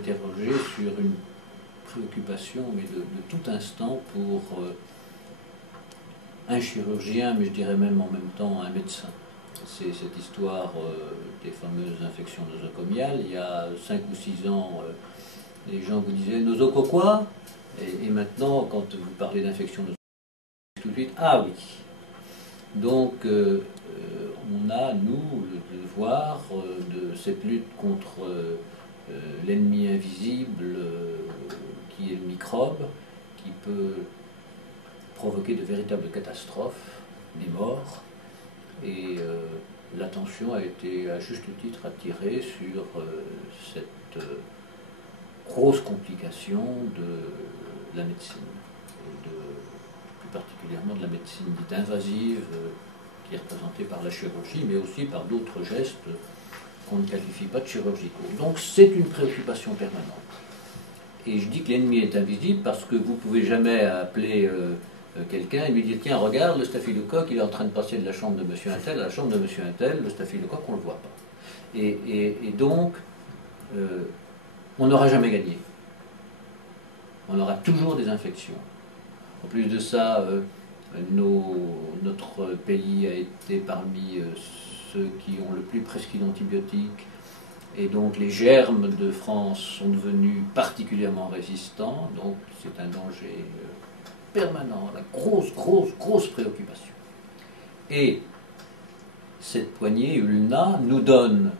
interroger sur une préoccupation, mais de tout instant pour un chirurgien, mais je dirais même en même temps un médecin. C'est cette histoire des fameuses infections nosocomiales. Il y a 5 ou 6 ans, les gens vous disaient nosoco quoi, et maintenant, quand vous parlez d'infection nosocomiale, tout de suite, ah oui. Donc, on a, nous, le devoir de cette lutte contre l'ennemi invisible qui est le microbe, qui peut provoquer de véritables catastrophes, des morts. Et l'attention a été à juste titre attirée sur cette grosse complication de la médecine, et plus particulièrement de la médecine dite invasive, qui est représentée par la chirurgie, mais aussi par d'autres gestes qu'on ne qualifie pas de chirurgicaux. Donc c'est une préoccupation permanente. Et je dis que l'ennemi est invisible parce que vous ne pouvez jamais appeler quelqu'un et lui dire tiens, regarde, le staphylocoque, il est en train de passer de la chambre de monsieur Untel à la chambre de monsieur Untel, le staphylocoque, on ne le voit pas. Et donc, on n'aura jamais gagné. On aura toujours des infections. En plus de ça, notre pays a été parmi ceux qui ont le plus prescrit d'antibiotiques, et donc les germes de France sont devenus particulièrement résistants, donc c'est un danger permanent, la grosse préoccupation. Et cette poignée ulna nous donne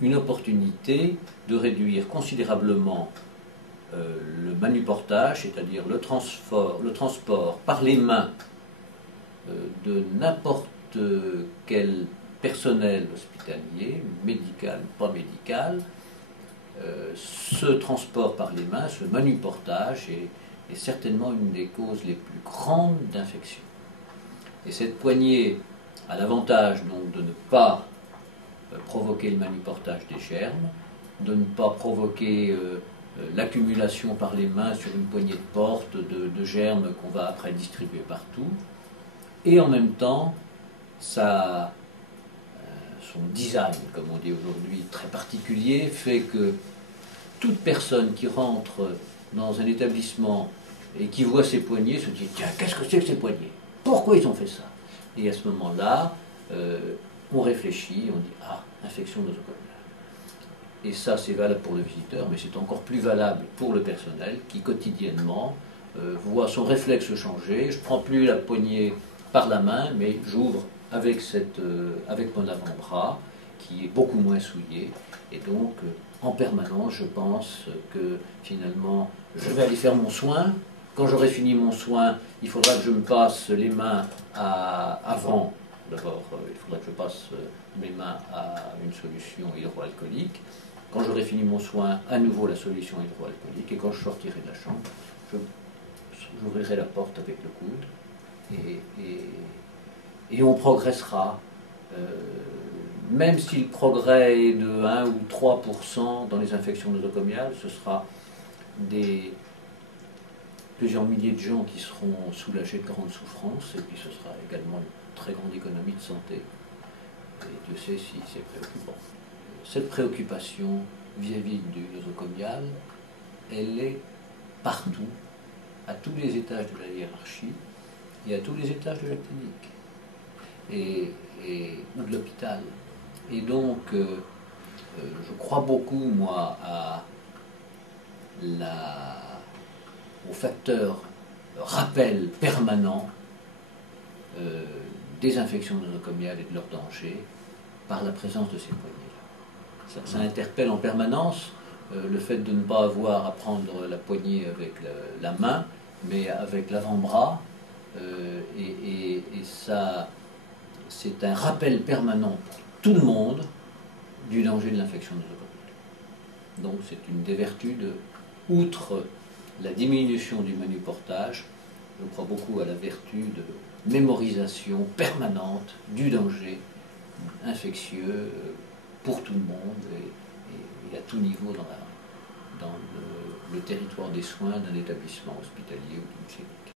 une opportunité de réduire considérablement le manuportage, c'est-à-dire le transport par les mains de n'importe quel personnel hospitalier, médical, pas médical. Ce transport par les mains, ce manuportage est certainement une des causes les plus grandes d'infection. Et cette poignée a l'avantage donc de ne pas provoquer le manuportage des germes, de ne pas provoquer l'accumulation par les mains sur une poignée de porte de germes qu'on va après distribuer partout. Et en même temps, son design, comme on dit aujourd'hui, très particulier, fait que toute personne qui rentre dans un établissement et qui voit ces poignées se dit tiens, qu'est-ce que c'est que ces poignées? Pourquoi ils ont fait ça? Et à ce moment-là, on réfléchit, on dit ah, infection nosocomiale. Et ça, c'est valable pour le visiteur, mais c'est encore plus valable pour le personnel qui quotidiennement voit son réflexe changer. Je ne prends plus la poignée par la main, mais j'ouvre avec mon avant-bras qui est beaucoup moins souillé. Et donc, en permanence, je pense que finalement, je vais aller faire mon soin. Quand j'aurai fini mon soin, il faudra que je me passe les mains avant. D'abord, il faudra que je passe mes mains à une solution hydroalcoolique. Quand j'aurai fini mon soin, à nouveau la solution hydroalcoolique. Et quand je sortirai de la chambre, j'ouvrirai la porte avec le coude. Et on progressera. Même si le progrès est de 1 ou 3% dans les infections nosocomiales, ce sera plusieurs milliers de gens qui seront soulagés de grandes souffrances, et puis ce sera également une très grande économie de santé. Et Dieu sait si c'est préoccupant. Cette préoccupation vis-à-vis du nosocomial, elle est partout, à tous les étages de la hiérarchie et à tous les étages de la clinique ou de l'hôpital. Et donc, je crois beaucoup, moi, au facteur rappel permanent des infections nosocomiales et de leur danger par la présence de ces poignées-là. Ça interpelle en permanence le fait de ne pas avoir à prendre la poignée avec la main, mais avec l'avant-bras, et ça, c'est un rappel permanent pour tout le monde du danger de l'infection nosocomiale. Donc c'est une des vertus outre la diminution du manuportage, je crois beaucoup à la vertu de mémorisation permanente du danger infectieux pour tout le monde et à tout niveau dans le territoire des soins d'un établissement hospitalier ou d'une clinique.